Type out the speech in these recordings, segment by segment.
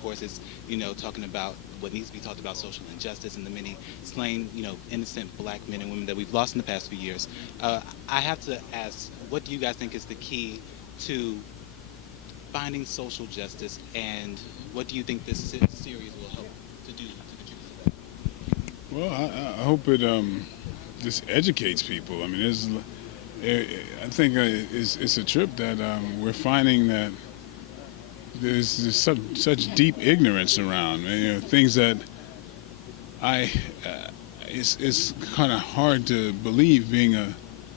course, is, talking about what needs to be talked about, social injustice and the many slain, innocent black men and women that we've lost in the past few years. I have to ask, what do you guys think is the key to finding social justice, and what do you think this series will help to do to contribute to that? Well, I hope it just educates people. I mean, I think it's a trip that we're finding that there's such deep ignorance around. Things that it's kind of hard to believe.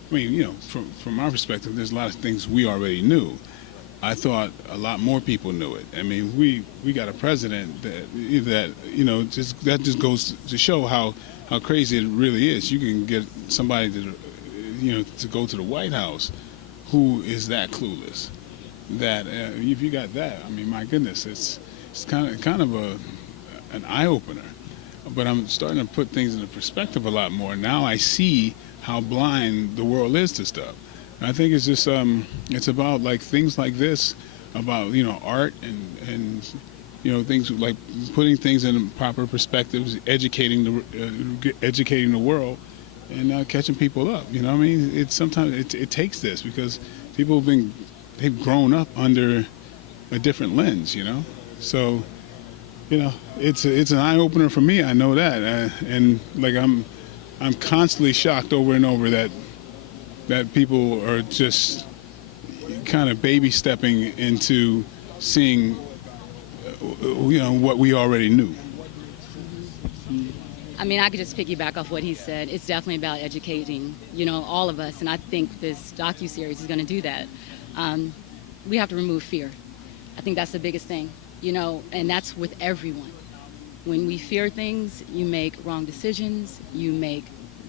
From our perspective, there's a lot of things we already knew. I thought a lot more people knew it. I mean, we got a president that just goes to show how crazy it really is. You can get somebody to go to the White House who is that clueless. That if you got that, I mean, my goodness, it's kind of an eye opener. But I'm starting to put things into perspective a lot more. Now I see how blind the world is to stuff. I think it's just it's about like things like this, about art and things like putting things in proper perspectives, educating the world, and catching people up. I mean, sometimes it takes this because people they've grown up under a different lens. So it's an eye opener for me. I know that, and like I'm constantly shocked over and over that people are just kind of baby stepping into seeing, what we already knew. I mean, I could just piggyback off what he said. It's definitely about educating, all of us, and I think this docuseries is going to do that. We have to remove fear. I think that's the biggest thing, and that's with everyone. When we fear things, you make wrong decisions, you make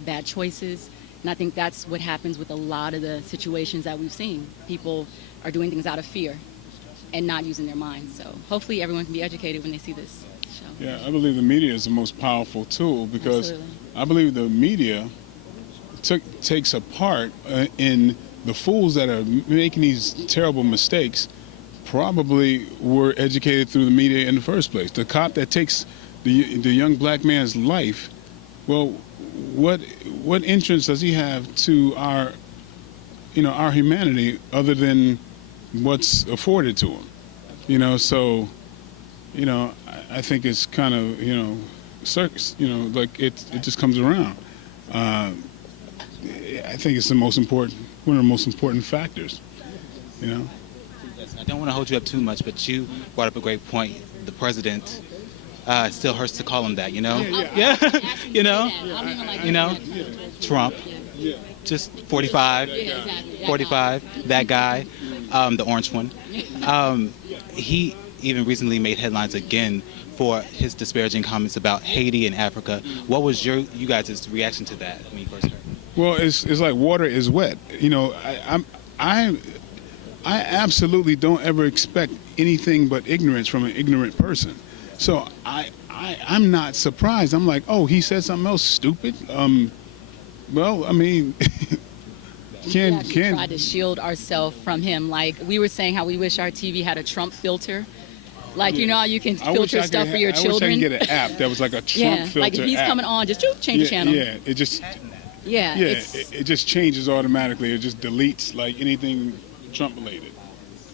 bad choices. And I think that's what happens with a lot of the situations that we've seen. People are doing things out of fear and not using their minds. So hopefully everyone can be educated when they see this show. Yeah, I believe the media is the most powerful tool because Absolutely. I believe the media takes a part in the fools that are making these terrible mistakes probably were educated through the media in the first place. The cop that takes the young black man's life, well, what entrance does he have to our humanity other than what's afforded to him? So I think it's kind of circus. Like it just comes around. I think it's one of the most important factors. Yes, I don't want to hold you up too much, but you brought up a great point. The president. It still hurts to call him that, Yeah. Trump, just 45, 45, that guy, the orange one. He even recently made headlines again for his disparaging comments about Haiti and Africa. What was you guys' reaction to that when you first heard it? Well, it's like water is wet. I absolutely don't ever expect anything but ignorance from an ignorant person. So I'm not surprised. I'm like, oh, he said something else stupid. Well, I mean, We tried to shield ourselves from him. Like we were saying, how we wish our TV had a Trump filter. Like how you can filter stuff for your children. I wish I could get an app that was like a Trump filter. Like if he's app. coming on, just change the channel. Yeah, it just it just changes automatically. It just deletes like anything Trump related.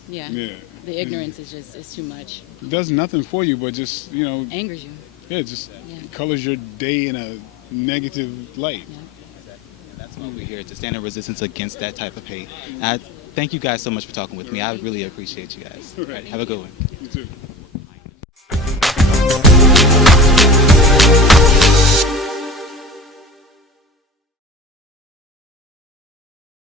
Yeah. Yeah. The ignorance is it's too much. It does nothing for you, but just Angers you. Yeah, it just colors your day in a negative light. Yeah. That's why we're here, to stand in resistance against that type of hate. Thank you guys so much for talking with me. I really appreciate you guys. Right. Have a good one. You too.